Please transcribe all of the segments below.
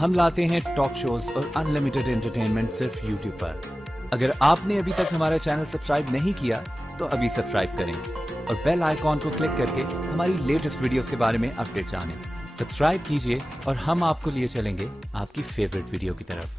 हम लाते हैं talk shows और अनलिमिटेड एंटरटेनमेंट सिर्फ यूट्यूब पर। अगर आपने अभी तक हमारा चैनल सब्सक्राइब नहीं किया तो अभी सब्सक्राइब करें और बेल आइकॉन को क्लिक करके हमारी लेटेस्ट वीडियोस के बारे में अपडेट जानें। सब्सक्राइब कीजिए और हम आपको लिए चलेंगे आपकी फेवरेट वीडियो की तरफ।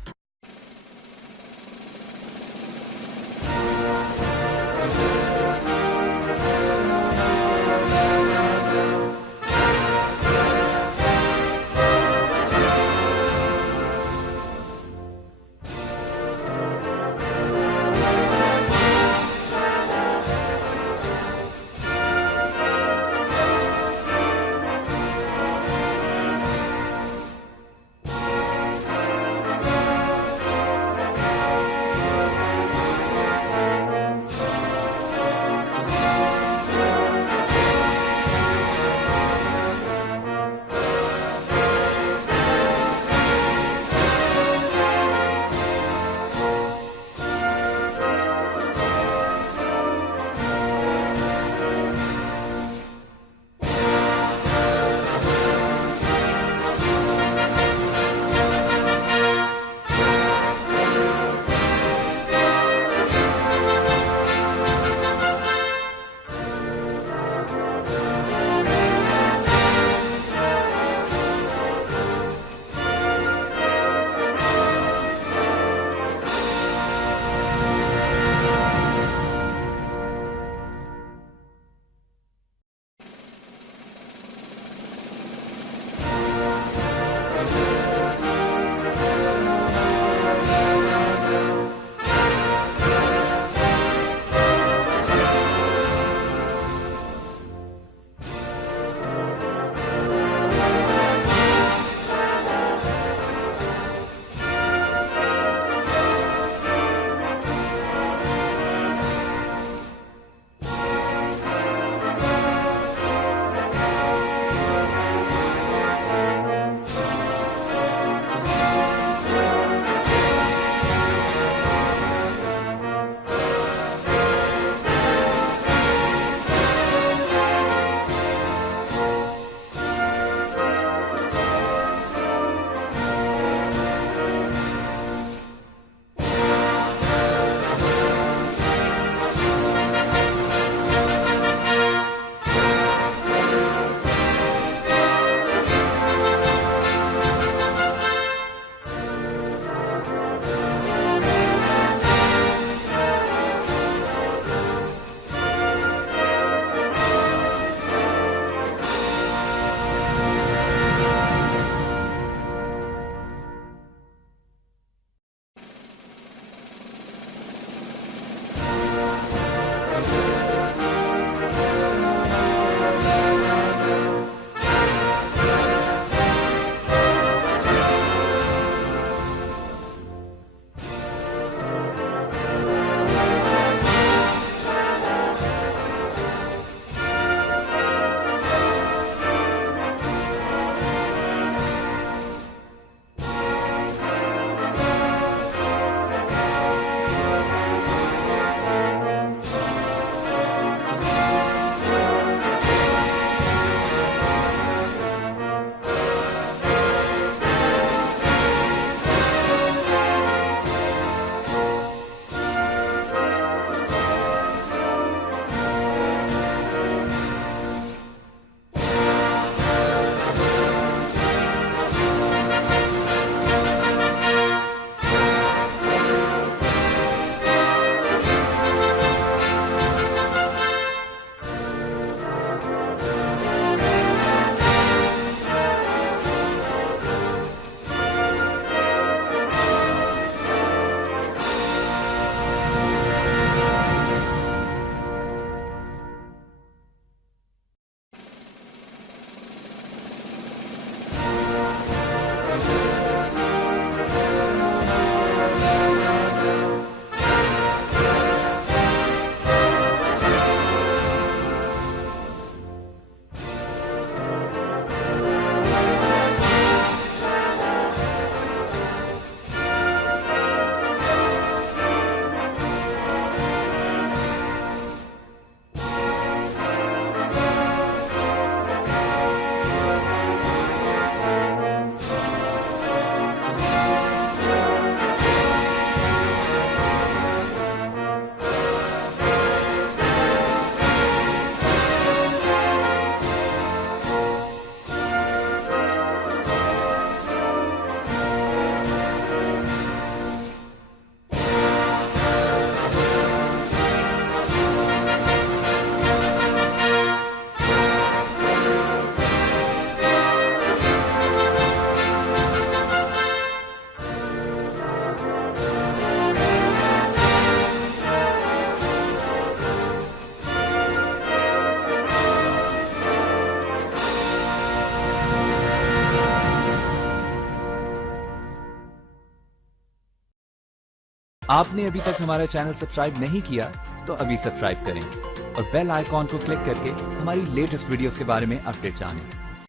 आपने अभी तक हमारा चैनल सब्सक्राइब नहीं किया तो अभी सब्सक्राइब करें और बेल आइकॉन को क्लिक करके हमारी लेटेस्ट वीडियोस के बारे में अपडेट जानें।